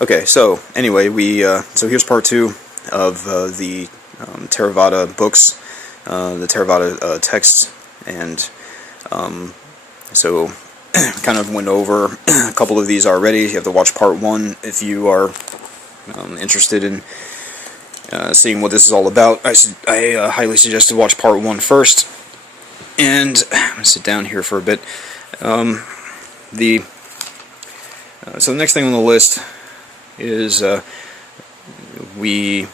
Okay, so anyway, so here's part 2 of the Theravada books, the Theravada texts, and so kind of went over a couple of these already. You have to watch part 1 if you are interested in seeing what this is all about. I highly suggest to watch part 1 first, and I'm going to sit down here for a bit. So the next thing on the list is so in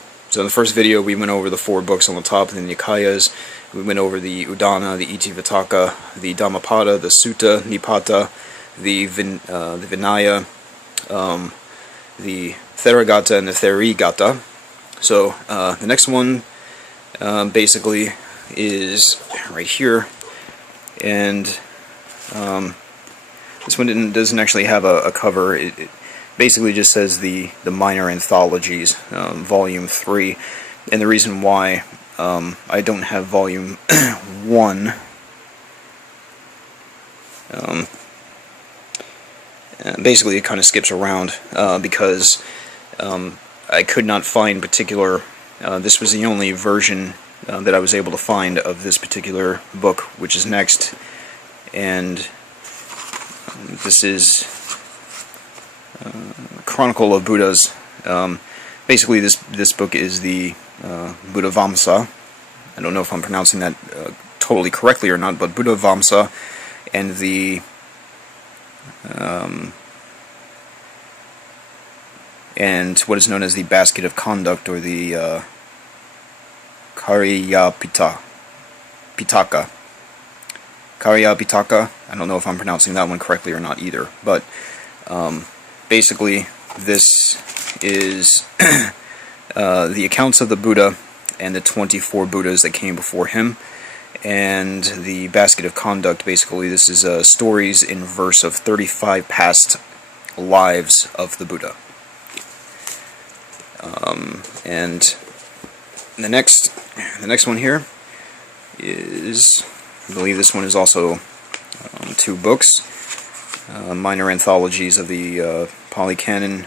the first video we went over the 4 books on the top of the Nikayas. We went over the Udana, the Itivataka, the Dhammapada, the Sutta, Nipata, the Vinaya, the Theravada, and the Theravada. So the next one basically is right here, and this one doesn't actually have a cover. It basically just says the minor anthologies, volume 3, and the reason why I don't have volume 1 basically it kind of skips around because I could not find particular, this was the only version that I was able to find of this particular book, which is next, and this is Chronicle of Buddhas. Basically this book is the Buddha Vamsa. I don't know if I'm pronouncing that totally correctly or not, but Buddha Vamsa and the and what is known as the Basket of Conduct, or the Pitaka. Karya Pitaka. I don't know if I'm pronouncing that one correctly or not either, but basically this is the accounts of the Buddha and the 24 Buddhas that came before him, and the Basket of Conduct, basically this is stories in verse of 35 past lives of the Buddha. And the next one here is, I believe this one is also 2 books, minor anthologies of the Pali Canon,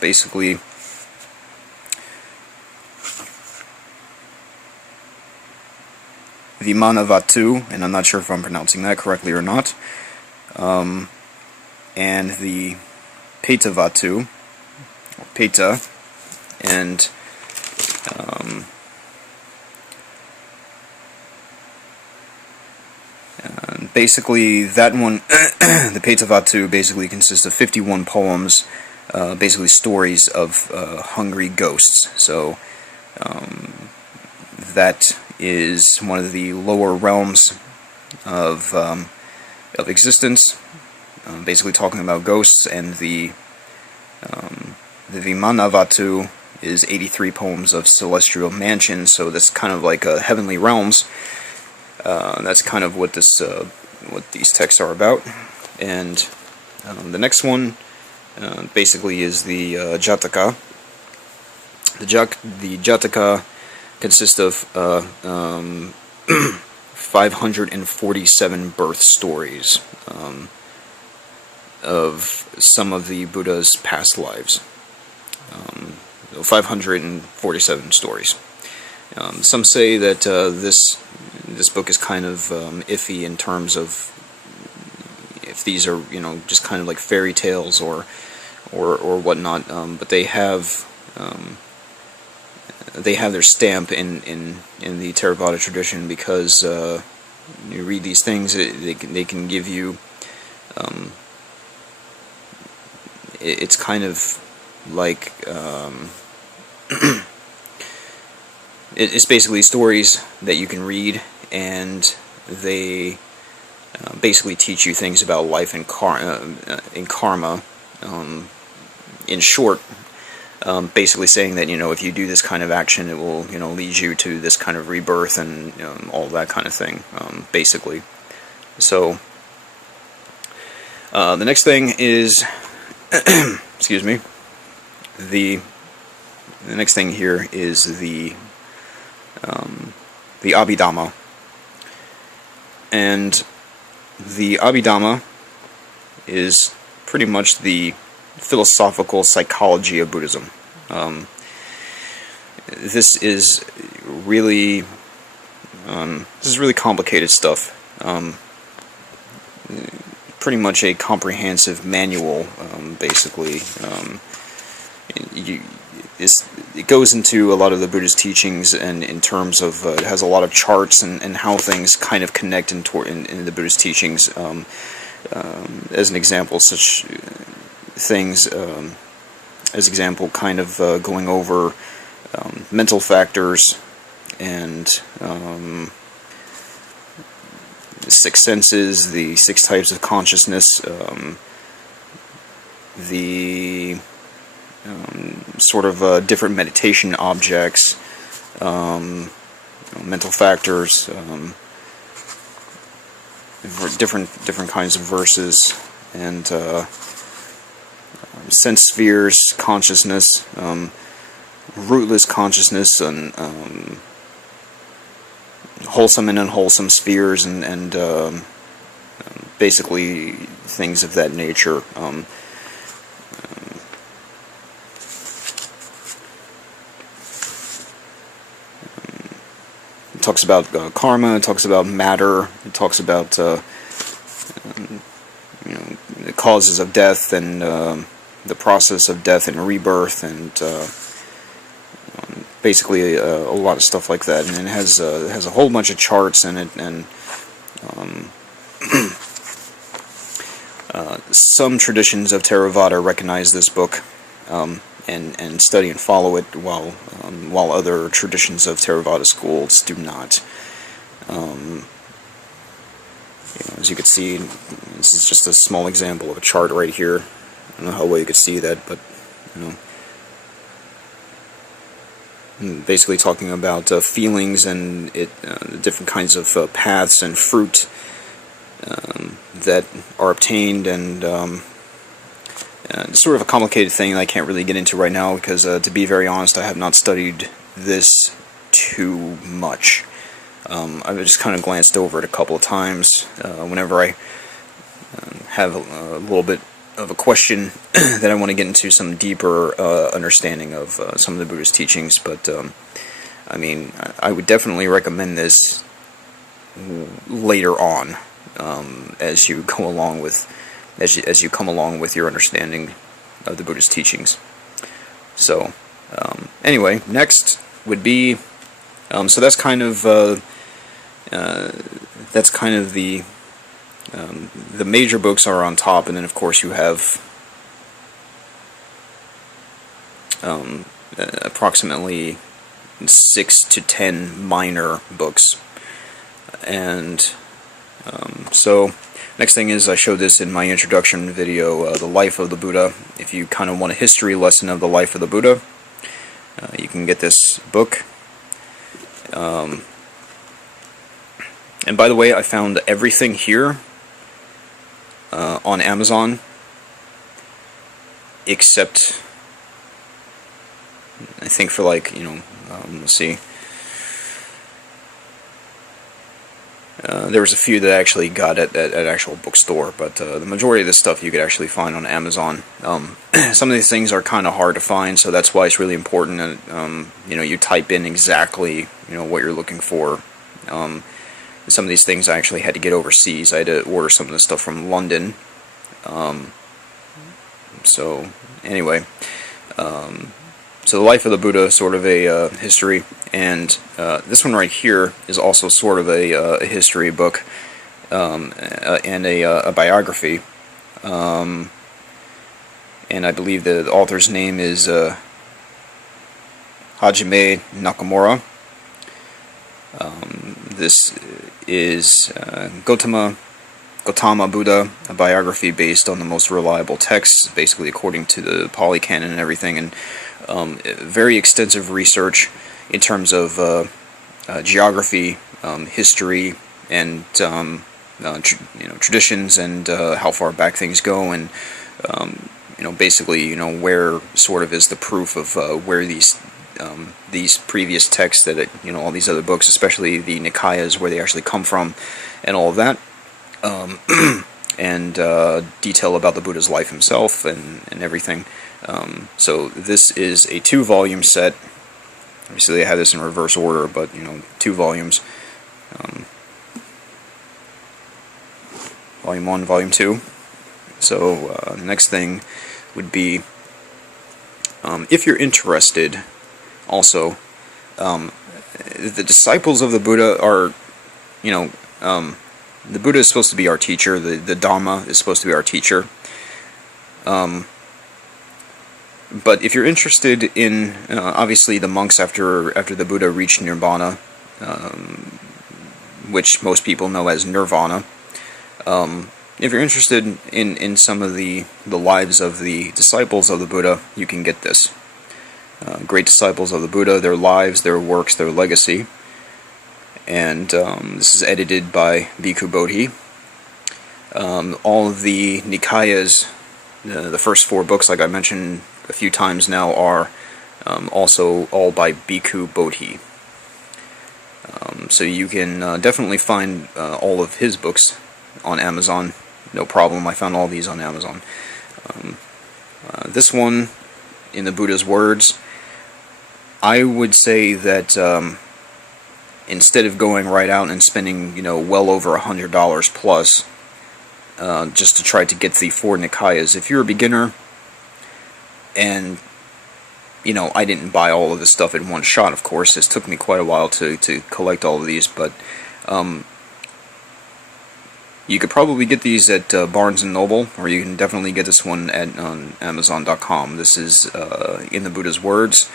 basically Vimanavatu, and I'm not sure if I'm pronouncing that correctly or not, and the Petavatu, or Peta, and basically that one, the Petavatu, basically consists of 51 poems, basically stories of hungry ghosts. So that is one of the lower realms of existence, basically talking about ghosts, and the Vimanavatu is 83 poems of celestial mansions, so that's kind of like heavenly realms. That's kind of what what these texts are about. And the next one basically is the Jataka. The Jataka consists of 547 birth stories of some of the Buddha's past lives. 547 stories. Some say that this book is kind of iffy in terms of if these are, just kind of like fairy tales or whatnot, but they have their stamp in the Theravada tradition, because you read these things, they can give you it's kind of like it's basically stories that you can read, and they basically teach you things about life and karma. In short, basically saying that if you do this kind of action, it will lead you to this kind of rebirth and all that kind of thing. Basically, so the next thing is excuse me. The next thing here is the Abhidhamma, and the Abhidhamma is pretty much the philosophical psychology of Buddhism. This is really complicated stuff. Pretty much a comprehensive manual, basically. It goes into a lot of the Buddhist teachings, and in terms of it has a lot of charts and how things kind of connect in the Buddhist teachings. As an example, such things as example, kind of going over mental factors and the six senses, the six types of consciousness, the sort of different meditation objects, mental factors, different kinds of verses, and sense spheres, consciousness, rootless consciousness, and wholesome and unwholesome spheres, and basically things of that nature. It talks about karma, it talks about matter, it talks about the causes of death, and the process of death and rebirth, and basically a lot of stuff like that. And it has a whole bunch of charts in it, and some traditions of Theravada recognize this book and study and follow it, while other traditions of Theravada schools do not. As you can see, this is just a small example of a chart right here. I don't know how well you could see that, but basically talking about feelings and different kinds of paths and fruit that are obtained, and it's sort of a complicated thing that I can't really get into right now, because to be very honest, I have not studied this too much. I've just kind of glanced over it a couple of times whenever I have a little bit of a question that I want to get into some deeper understanding of some of the Buddhist teachings. But I mean, I would definitely recommend this later on, as you go along with as you come along with your understanding of the Buddhist teachings. So anyway, next would be so that's kind of the major books are on top, and then of course you have approximately 6 to 10 minor books. And so next thing is, I showed this in my introduction video, the life of the Buddha. If you kind of want a history lesson of the life of the Buddha, you can get this book. And by the way, I found everything here on Amazon, except I think for like, let's see, there was a few that I actually got at actual bookstore, but the majority of this stuff you could actually find on Amazon. Some of these things are kind of hard to find, so that's why it's really important that you type in exactly what you're looking for. Some of these things I actually had to get overseas. I had to order some of this stuff from London. So anyway, so the life of the Buddha, sort of a history, and this one right here is also sort of a history book, and a biography. And I believe the author's name is Hajime Nakamura. This is Gautama Buddha, a biography based on the most reliable texts, basically according to the Pali canon and everything, and very extensive research in terms of geography, history, and traditions, and how far back things go, and basically where sort of is the proof of where these previous texts that all these other books, especially the Nikayas, where they actually come from, and all of that. and detail about the Buddha's life himself and everything. So this is a 2-volume set. Obviously I have this in reverse order, but 2 volumes. Volume 1, Volume 2. So the next thing would be, if you're interested, also, the disciples of the Buddha are, the Buddha is supposed to be our teacher, the Dhamma is supposed to be our teacher. But if you're interested in, obviously the monks after the Buddha reached Nirvana, which most people know as Nirvana, if you're interested in some of the lives of the disciples of the Buddha, you can get this. Great disciples of the Buddha, their lives, their works, their legacy. And this is edited by Bhikkhu Bodhi. All of the Nikayas, the first 4 books, like I mentioned a few times now, are also all by Bhikkhu Bodhi. So you can definitely find all of his books on Amazon. No problem, I found all these on Amazon. This one, in the Buddha's words, I would say that instead of going right out and spending, well over $100 plus, just to try to get the 4 Nikayas, if you're a beginner, and, I didn't buy all of this stuff in one shot, of course. This took me quite a while to collect all of these, but you could probably get these at Barnes & Noble, or you can definitely get this one at Amazon.com. This is in the Buddha's words.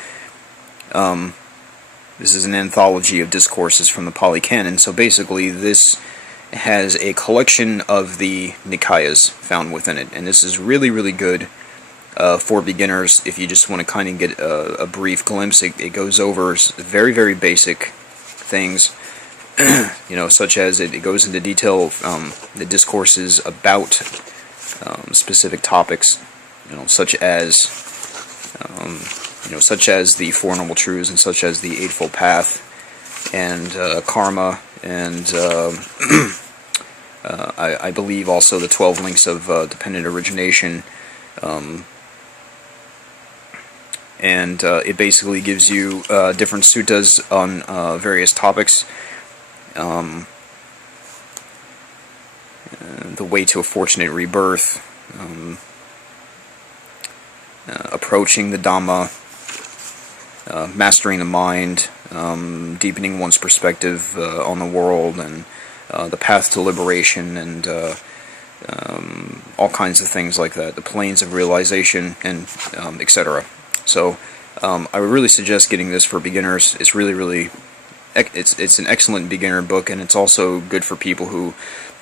This is an anthology of discourses from the Pali Canon, so basically this has a collection of the Nikayas found within it, and this is really, really good for beginners if you just want to kind of get a brief glimpse. It goes over very, very basic things, such as it goes into detail the discourses about specific topics, such as the Four Noble Truths, and such as the Eightfold Path, and karma, and I believe also the 12 links of dependent origination. And it basically gives you different suttas on various topics. The way to a fortunate rebirth, approaching the Dhamma, mastering the mind, deepening one's perspective on the world, and the path to liberation, and all kinds of things like that, the planes of realization, and etc. So I would really suggest getting this for beginners. It's really, really, it's an excellent beginner book, and it's also good for people who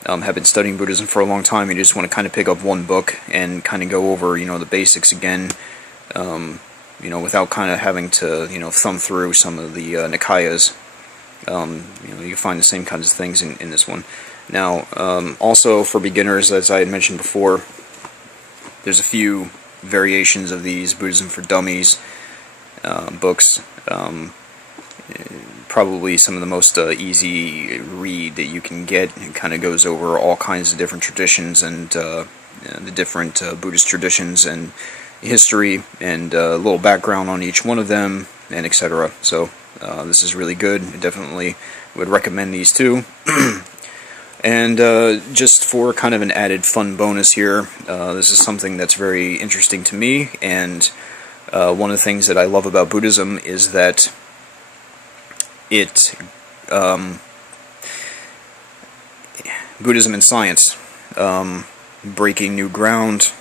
have been studying Buddhism for a long time. You just want to kind of pick up one book and kind of go over, the basics again, without kind of having to, thumb through some of the Nikayas. You find the same kinds of things in this one. Now, also for beginners, as I had mentioned before, there's a few variations of these Buddhism for Dummies books. Probably some of the most easy read that you can get. It kind of goes over all kinds of different traditions and the different Buddhist traditions and history, and a little background on each one of them, and etc. So this is really good. I definitely would recommend these too. And just for kind of an added fun bonus here, this is something that's very interesting to me, and one of the things that I love about Buddhism is that Buddhism and Science, Breaking New Ground,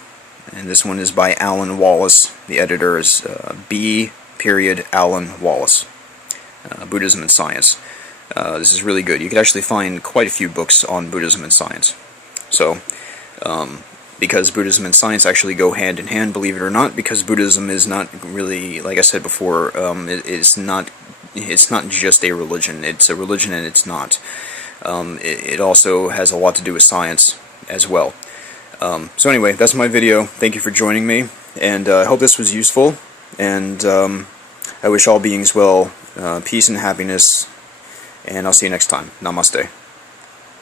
and this one is by Alan Wallace. The editor is B. Alan Wallace. Buddhism and Science. This is really good. You could actually find quite a few books on Buddhism and science. So, because Buddhism and science actually go hand in hand, believe it or not, because Buddhism is not really, like I said before, it's not just a religion. It's a religion and it's not. It also has a lot to do with science as well. So anyway, that's my video. Thank you for joining me, and I hope this was useful, and I wish all beings well, peace and happiness, and I'll see you next time. Namaste.